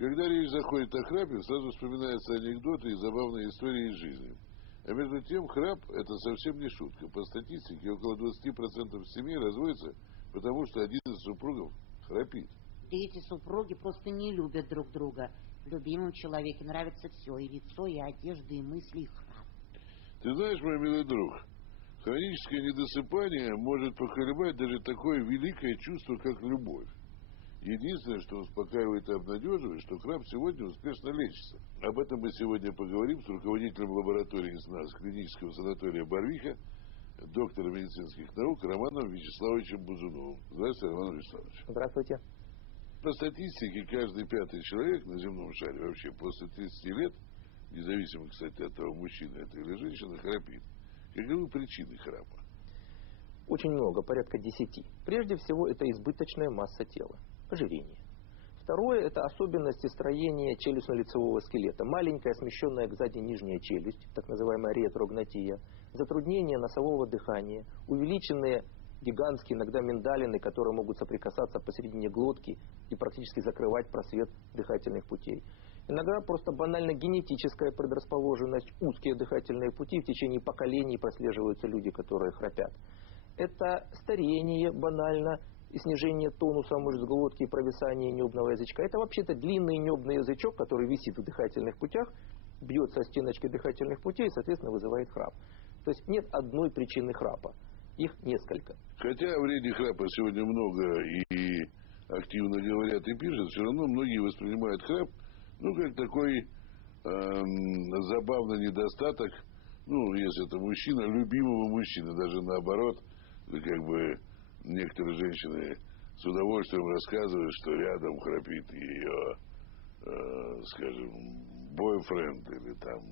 Когда речь заходит о храпе, сразу вспоминаются анекдоты и забавные истории из жизни. А между тем, храп – это совсем не шутка. По статистике, около 20% семей разводятся, потому что один из супругов храпит. Да эти супруги просто не любят друг друга. Любимому человеку нравится все, и лицо, и одежда, и мысли, и храп. Ты знаешь, мой милый друг, хроническое недосыпание может поколебать даже такое великое чувство, как любовь. Единственное, что успокаивает и обнадеживает, что храп сегодня успешно лечится. Об этом мы сегодня поговорим с руководителем лаборатории СНАС клинического санатория «Барвиха», доктором медицинских наук Романом Вячеславовичем Бузуновым. Здравствуйте, Роман Вячеславович. Здравствуйте. По статистике, каждый пятый человек на земном шаре вообще после 30 лет, независимо, кстати, от того, мужчина это или женщина, храпит. Каковы причины храпа? Очень много, порядка 10. Прежде всего, это избыточная масса тела, ожирение. Второе – это особенности строения челюстно-лицевого скелета. Маленькая, смещенная сзади нижняя челюсть, так называемая ретрогнатия, затруднение носового дыхания, увеличенные гигантские иногда миндалины, которые могут соприкасаться посередине глотки и практически закрывать просвет дыхательных путей. Иногда просто банально генетическая предрасположенность, узкие дыхательные пути, в течение поколений прослеживаются люди, которые храпят. Это старение банально, и снижение тонуса мышц глотки и провисание небного язычка. Это вообще-то длинный небный язычок, который висит в дыхательных путях, бьется о стеночки дыхательных путей и, соответственно, вызывает храп. То есть нет одной причины храпа. Их несколько. Хотя о вреде храпа сегодня много и активно говорят и пишут, все равно многие воспринимают храп, как такой забавный недостаток, если это мужчина, любимого мужчины, даже наоборот, как бы некоторые женщины с удовольствием рассказывают, что рядом храпит ее, скажем, бойфренд или там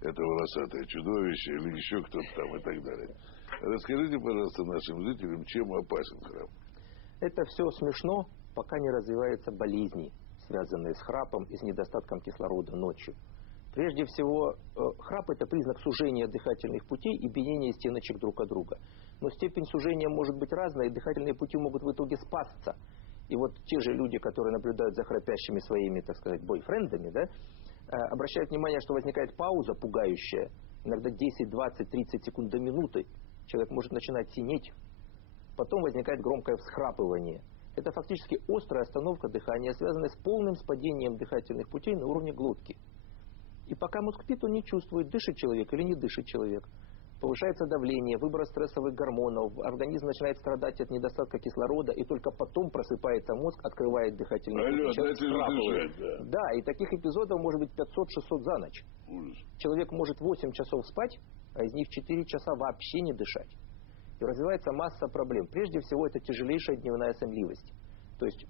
это волосатое чудовище или еще кто-то там и так далее. Расскажите, пожалуйста, нашим зрителям, чем опасен храп? Это все смешно, пока не развиваются болезни, связанные с храпом и с недостатком кислорода ночью. Прежде всего, храп – это признак сужения дыхательных путей и биения стеночек друг от друга. Но степень сужения может быть разная, и дыхательные пути могут в итоге спасться. И вот те же люди, которые наблюдают за храпящими своими, так сказать, бойфрендами, обращают внимание, что возникает пауза пугающая, иногда 10, 20, 30 секунд до минуты. Человек может начинать синеть. Потом возникает громкое всхрапывание. Это фактически острая остановка дыхания, связанная с полным спадением дыхательных путей на уровне глотки. И пока мозг спит, он не чувствует, дышит человек или не дышит человек. Повышается давление, выброс стрессовых гормонов, организм начинает страдать от недостатка кислорода, и только потом просыпается мозг, открывает дыхательные пути, всхрапывает. Да, и таких эпизодов может быть 500-600 за ночь. Ужас. Человек может 8 часов спать, а из них 4 часа вообще не дышать. И развивается масса проблем. Прежде всего, это тяжелейшая дневная сонливость. То есть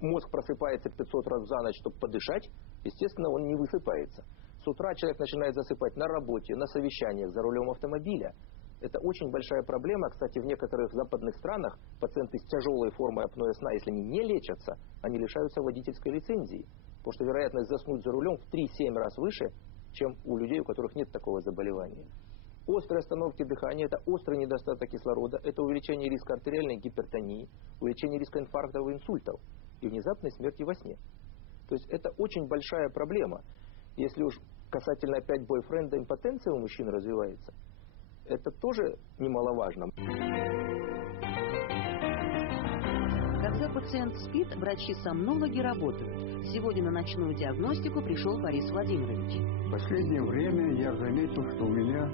мозг просыпается 500 раз за ночь, чтобы подышать, естественно, он не высыпается. С утра человек начинает засыпать на работе, на совещаниях, за рулем автомобиля. Это очень большая проблема. Кстати, в некоторых западных странах пациенты с тяжелой формой апноэ сна, если они не лечатся, они лишаются водительской лицензии. Потому что вероятность заснуть за рулем в 3-7 раз выше, чем у людей, у которых нет такого заболевания. Острые остановки дыхания – это острый недостаток кислорода, это увеличение риска артериальной гипертонии, увеличение риска инфарктов и инсультов и внезапной смерти во сне. То есть это очень большая проблема. Если уж касательно опять бойфренда, импотенция у мужчин развивается, это тоже немаловажно. Когда пациент спит, врачи-сомнологи работают. Сегодня на ночную диагностику пришел Борис Владимирович. В последнее время я заметил, что у меня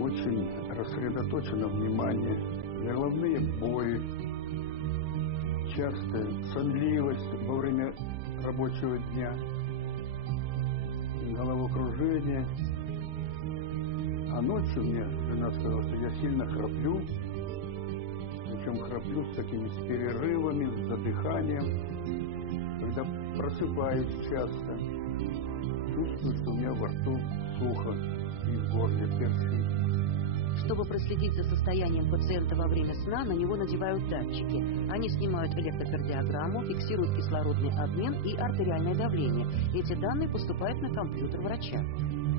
очень рассредоточено внимание, головные боли, частая сонливость во время рабочего дня, головокружение. А ночью мне жена сказала, что я сильно храплю, причем храплю с такими с перерывами, с задыханием. Когда просыпаюсь часто, чувствую, что у меня во рту сухо и в горле першит. Чтобы проследить за состоянием пациента во время сна, на него надевают датчики. Они снимают электрокардиограмму, фиксируют кислородный обмен и артериальное давление. Эти данные поступают на компьютер врача.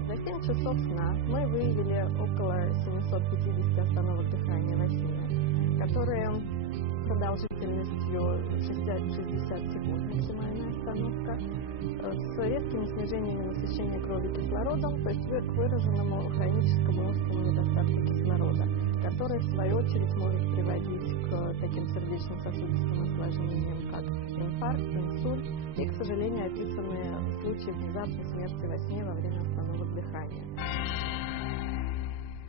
За 7 часов сна мы выявили около 750 остановок дыхания во сне, которые продолжительностью 60 секунд максимальная остановка. человека с резкими снижениями насыщения крови кислородом, то есть к выраженному хроническому острому недостатку кислорода, который в свою очередь может приводить к таким сердечно-сосудистым осложнениям, как инфаркт, инсульт и, к сожалению, описанные случаи внезапной смерти во сне во время остановок дыхания.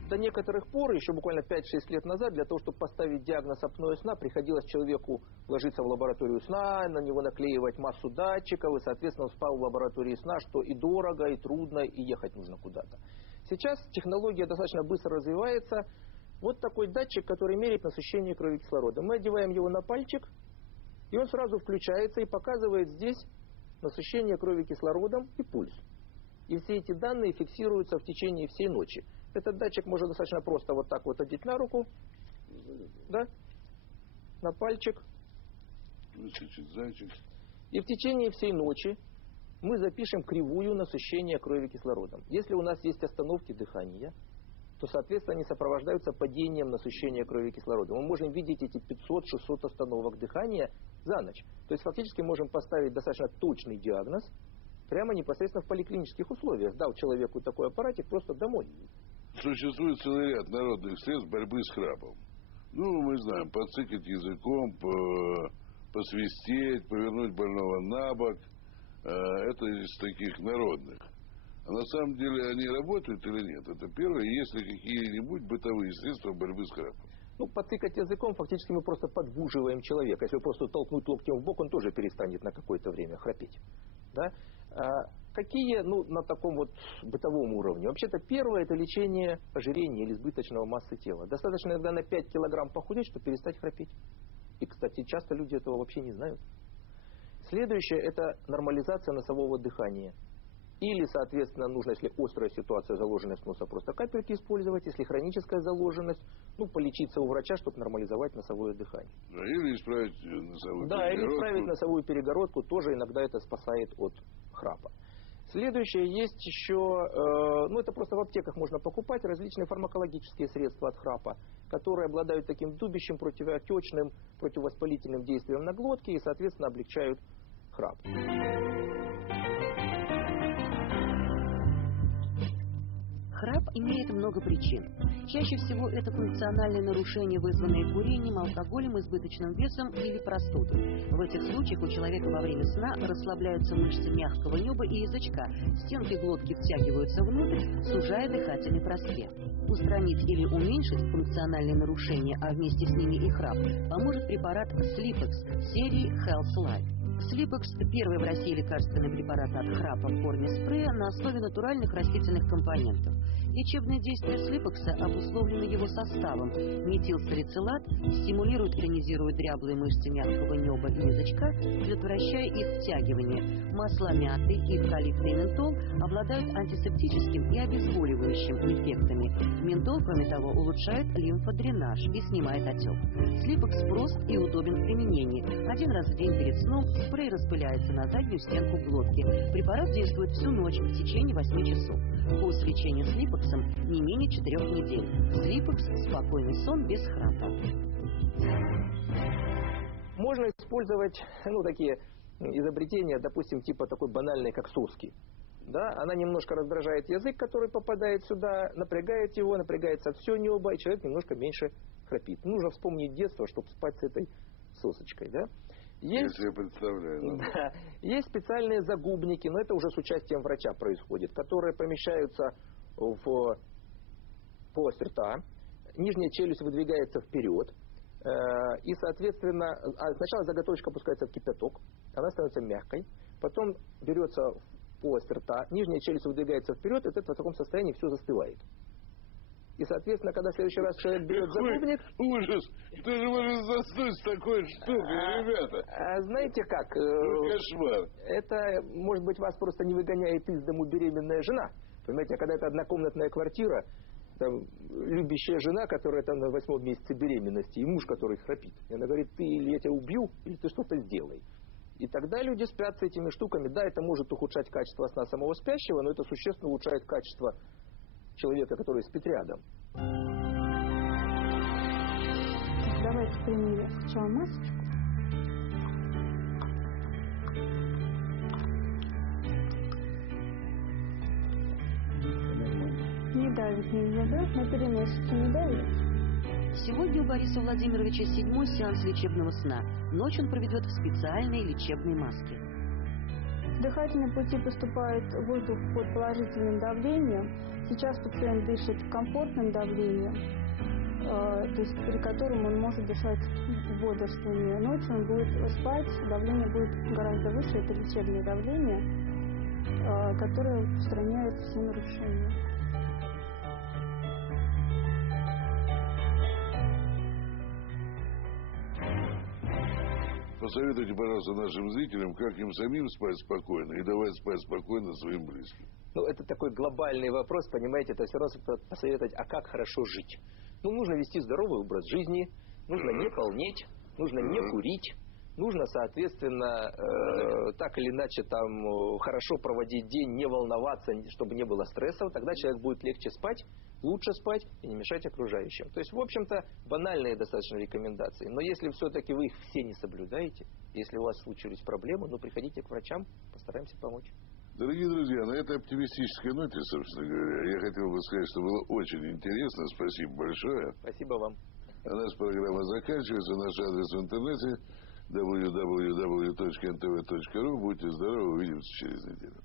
До некоторых пор, еще буквально 5-6 лет назад, для того, чтобы поставить диагноз апноэ сна, приходилось человеку ложиться в лабораторию сна, на него наклеивать массу датчиков, и, соответственно, он спал в лаборатории сна, что и дорого, и трудно, и ехать нужно куда-то. Сейчас технология достаточно быстро развивается. Вот такой датчик, который меряет насыщение крови кислородом. Мы одеваем его на пальчик, и он сразу включается и показывает здесь насыщение крови кислородом и пульс. И все эти данные фиксируются в течение всей ночи. Этот датчик можно достаточно просто вот так вот одеть на руку, да, на пальчик. Высочить зайчик. И в течение всей ночи мы запишем кривую насыщения крови кислородом. Если у нас есть остановки дыхания, то, соответственно, они сопровождаются падением насыщения крови кислородом. Мы можем видеть эти 500-600 остановок дыхания за ночь. То есть фактически можем поставить достаточно точный диагноз прямо непосредственно в поликлинических условиях, дав человеку такой аппаратик просто домой. Существует целый ряд народных средств борьбы с храпом. Ну, мы знаем, подцикать языком, посвистеть, повернуть больного на бок. Это из таких народных. А на самом деле они работают или нет? Это первое. Есть ли какие-нибудь бытовые средства борьбы с храпом? Ну, подцикать языком, фактически мы просто подвуживаем человека. Если просто толкнуть локтем в бок, он тоже перестанет на какое-то время храпеть. Да? Какие, на таком вот бытовом уровне? Вообще-то первое – это лечение ожирения или избыточного массы тела. Достаточно иногда на 5 килограмм похудеть, чтобы перестать храпеть. И, кстати, часто люди этого вообще не знают. Следующее – это нормализация носового дыхания. Или, соответственно, нужно, если острая ситуация, заложенность носа, просто капельки использовать. Если хроническая заложенность, полечиться у врача, чтобы нормализовать носовое дыхание. Или исправить носовую перегородку. Да, или исправить носовую перегородку, тоже иногда это спасает от храпа. Следующее, есть еще, это просто в аптеках можно покупать, различные фармакологические средства от храпа, которые обладают таким дубящим, противоотечным, противовоспалительным действием на глотке и, соответственно, облегчают храп. Храп имеет много причин. Чаще всего это функциональные нарушения, вызванные курением, алкоголем, избыточным весом или простудой. В этих случаях у человека во время сна расслабляются мышцы мягкого неба и язычка, стенки глотки втягиваются внутрь, сужая дыхательный просвет. Устранить или уменьшить функциональные нарушения, а вместе с ними и храп, поможет препарат Sleepex серии Health Life. Sleepex – первый в России лекарственный препарат от храпа в форме спрея на основе натуральных растительных компонентов. Лечебное действие Sleepex обусловлено его составом. Метилсалицилат стимулирует и тонизирует дряблые мышцы мягкого неба и язычка, предотвращая их втягивание. Масла мяты, эвкалипта и ментол обладают антисептическим и обезболивающим эффектами. Ментол, кроме того, улучшает лимфодренаж и снимает отек. Sleepex прост и удобен в применении. Один раз в день перед сном спрей распыляется на заднюю стенку глотки. Препарат действует всю ночь в течение 8 часов. Курс лечения Sleepex не менее 4 недель. Sleepex – спокойный сон без храпа. Можно использовать такие изобретения, допустим, типа такой банальной, как соски. Да? Она немножко раздражает язык, который попадает сюда, напрягает его, напрягается все небо, и человек немножко меньше храпит. Нужно вспомнить детство, чтобы спать с этой сосочкой. Да? Есть, я представляю. Да, есть специальные загубники, но это уже с участием врача происходит, которые помещаются в полость рта, нижняя челюсть выдвигается вперед, и, соответственно, сначала заготовочка опускается в кипяток, она становится мягкой, потом берется в полость рта, нижняя челюсть выдвигается вперед, и это в таком состоянии все застывает. И, соответственно, когда в следующий раз человек берет загубник... Ужас! Кто же может заснуть с такой штукой, ребята? Знаете как? Кошмар. Это, может быть, вас просто не выгоняет из дому беременная жена. Понимаете, а когда это однокомнатная квартира, там, любящая жена, которая там на 8-м месяце беременности, и муж, который храпит. И она говорит, ты или я тебя убью, или ты что-то сделай. И тогда люди спят с этими штуками. Да, это может ухудшать качество сна самого спящего, но это существенно улучшает качество человека, который спит рядом. Давайте примерим сначала масочку. давит, нельзя брать, на переносицу не давит. Сегодня у Бориса Владимировича 7-й сеанс лечебного сна. Ночь он проведет в специальной лечебной маске. В дыхательные пути поступает воздух под положительным давлением. Сейчас пациент дышит комфортным давлением, то есть при котором он может дышать в бодрствовании. Ночью он будет спать, давление будет гораздо выше, это лечебное давление, которое устраняет все нарушения. Посоветуйте, пожалуйста, нашим зрителям, как им самим спать спокойно и давать спать спокойно своим близким. Ну, это такой глобальный вопрос, понимаете, это все равно посоветовать, а как хорошо жить. Ну, нужно вести здоровый образ жизни, нужно не полнеть, нужно не курить, нужно, соответственно, так или иначе там хорошо проводить день, не волноваться, чтобы не было стрессов, тогда человек будет легче спать, лучше спать и не мешать окружающим. То есть, в общем-то, банальные достаточно рекомендации. Но если все-таки вы их все не соблюдаете, если у вас случились проблемы, ну, приходите к врачам, постараемся помочь. Дорогие друзья, на этой оптимистической ноте, собственно говоря, я хотел бы сказать, что было очень интересно. Спасибо большое. Спасибо вам. А наша программа заканчивается. Наш адрес в интернете www.ntv.ru. Будьте здоровы, увидимся через неделю.